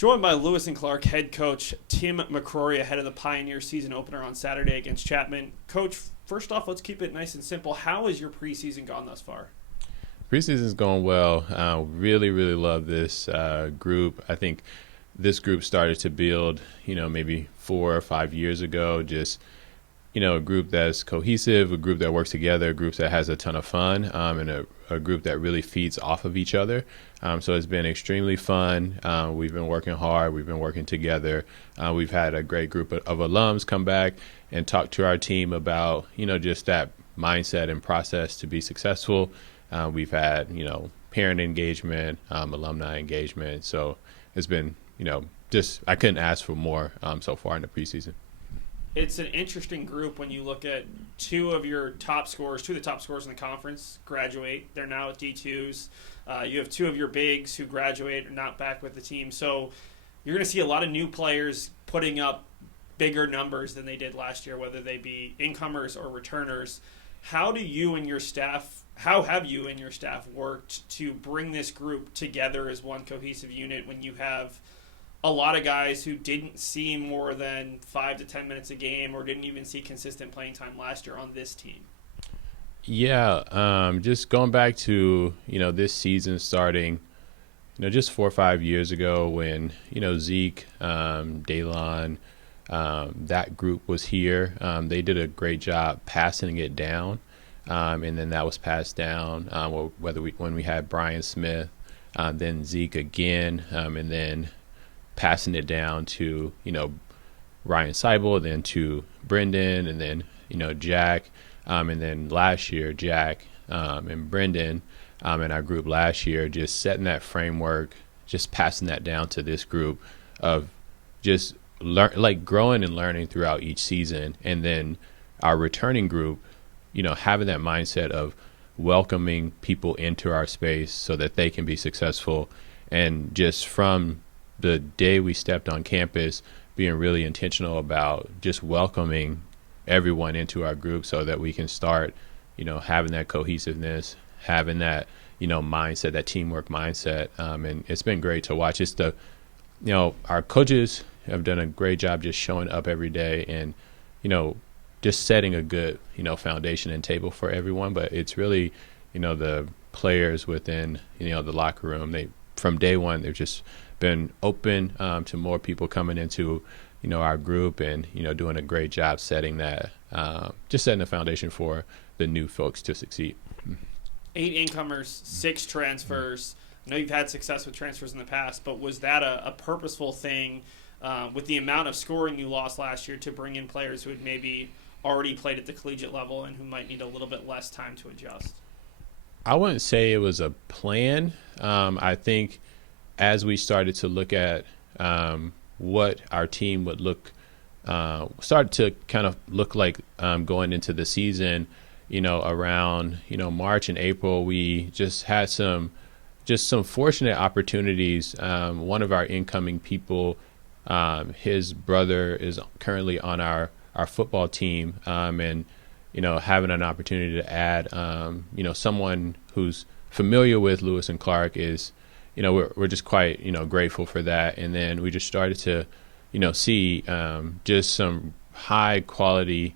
Joined by Lewis and Clark head coach Tim McCrory ahead of the Pioneer season opener on Saturday against Chapman. Coach, first off, let's keep it nice and simple. How has your preseason gone thus far? Preseason's going well. Really love this group. I think this group started to build, maybe 4 or 5 years ago. Just, a group that's cohesive, a group that works together, a group that has a ton of fun, and a group that really feeds off of each other. So it's been extremely fun. We've been working hard. We've been working together. We've had a great group of alums come back and talk to our team about, just that mindset and process to be successful. We've had, parent engagement, alumni engagement. So it's been, just I couldn't ask for more so far in the preseason. It's an interesting group when you look at two of the top scorers in the conference graduate. They're now at D2s. You have two of your bigs who graduate are not back with the team. So you're going to see a lot of new players putting up bigger numbers than they did last year, whether they be incomers or returners. How have you and your staff worked to bring this group together as one cohesive unit when you have a lot of guys who didn't see more than 5 to 10 minutes a game or didn't even see consistent playing time last year on this team? Yeah, just going back to, this season starting, just 4 or 5 years ago when, Zeke, Daylon, that group was here. They did a great job passing it down, and then that was passed down, when we had Brian Smith, then Zeke again, and then passing it down to, Ryan Seibel, then to Brendan, and then, Jack, and then last year, Jack and Brendan in our group last year, just setting that framework, just passing that down to this group of just growing and learning throughout each season. And then our returning group, having that mindset of welcoming people into our space so that they can be successful. And just from the day we stepped on campus, being really intentional about just welcoming everyone into our group so that we can start, having that cohesiveness, having that, mindset, that teamwork mindset. And it's been great to watch. It's our coaches have done a great job just showing up every day and, just setting a good, foundation and table for everyone. But it's really, the players within, the locker room, from day one, they've just been open to more people coming into, our group and, doing a great job setting that, just setting the foundation for the new folks to succeed. 8 incomers, 6 transfers. I know you've had success with transfers in the past, but was that a purposeful thing with the amount of scoring you lost last year to bring in players who had maybe already played at the collegiate level and who might need a little bit less time to adjust? I wouldn't say it was a plan. I think as we started to look at what our team would start to kind of look like going into the season, around, March and April, we just had some fortunate opportunities. One of our incoming people, his brother is currently on our football team, and, having an opportunity to add, someone who's familiar with Lewis and Clark is, we're just quite, grateful for that. And then we just started to, see just some high quality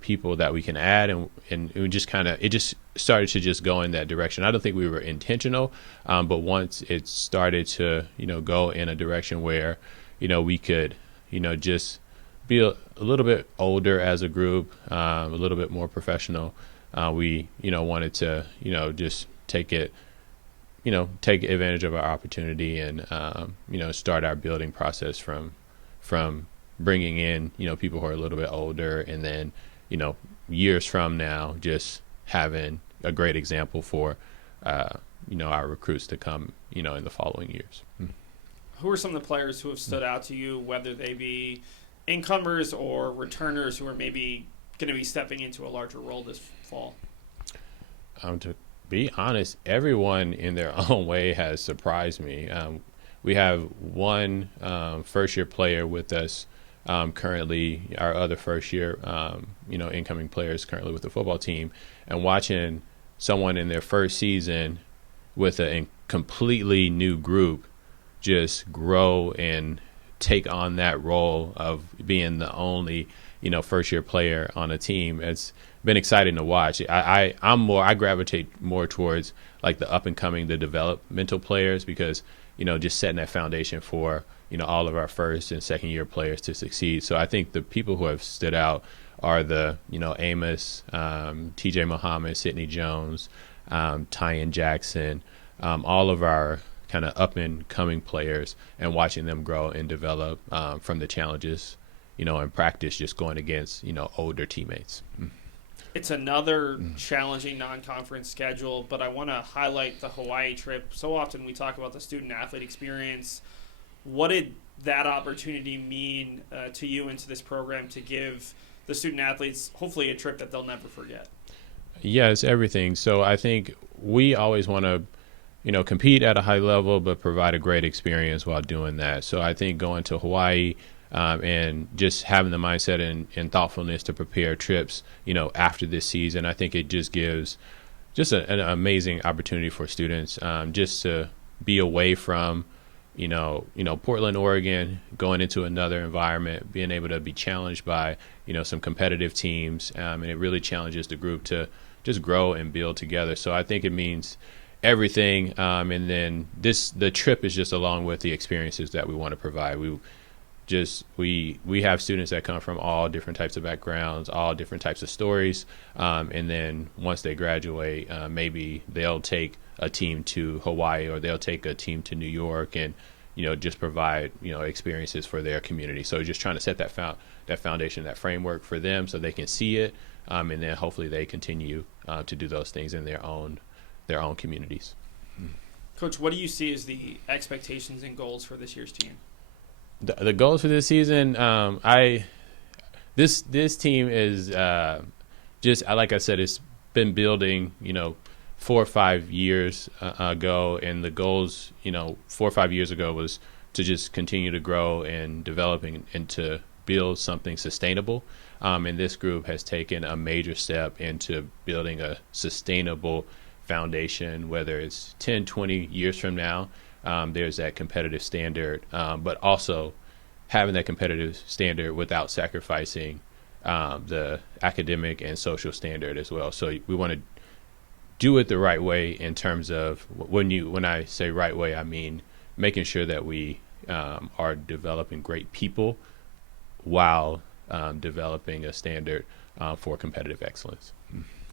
people that we can add. And we just it just started to just go in that direction. I don't think we were intentional, but once it started to, go in a direction where, we could, just be a little bit older as a group, a little bit more professional. We, wanted to, just take advantage of our opportunity and, start our building process from bringing in, people who are a little bit older and then, years from now, just having a great example for, our recruits to come, in the following years. Who are some of the players who have stood out to you, whether they be incomers or returners who are maybe going to be stepping into a larger role this fall? To be honest, everyone in their own way has surprised me. We have one first-year player with us currently, our other first-year, incoming players currently with the football team, and watching someone in their first season with a completely new group just grow and take on that role of being the only, first year player on a team. It's been exciting to watch. I gravitate more towards like the up and coming, the developmental players, because, just setting that foundation for, all of our first and second year players to succeed. So I think the people who have stood out are the, Amos, TJ Muhammad, Sidney Jones, Tyan Jackson, all of our kind of up and coming players, and watching them grow and develop from the challenges, in practice, just going against, older teammates. It's another challenging non-conference schedule, but I want to highlight the Hawaii trip. So often we talk about the student-athlete experience. What did that opportunity mean to you and to this program to give the student-athletes hopefully a trip that they'll never forget? Yeah, it's everything. So I think we always want to, compete at a high level, but provide a great experience while doing that. So I think going to Hawaii and just having the mindset and thoughtfulness to prepare trips, after this season, I think it just gives just an amazing opportunity for students just to be away from, Portland, Oregon, going into another environment, being able to be challenged by, some competitive teams, and it really challenges the group to just grow and build together. So I think it means everything, and then the trip is just along with the experiences that we want to provide. We have students that come from all different types of backgrounds, all different types of stories, and then once they graduate, maybe they'll take a team to Hawaii, or they'll take a team to New York, and just provide experiences for their community. So just trying to set that foundation, that framework for them, so they can see it, and then hopefully they continue to do those things in their own communities. Coach, what do you see as the expectations and goals for this year's team? The goals for this season, this team is just like I said, it's been building 4 or 5 years ago, and the goals 4 or 5 years ago was to just continue to grow and developing and to build something sustainable. And this group has taken a major step into building a sustainable foundation, whether it's 10, 20 years from now. There's that competitive standard, but also having that competitive standard without sacrificing the academic and social standard as well. So we want to do it the right way in terms of when I say right way, I mean making sure that we are developing great people while developing a standard for competitive excellence.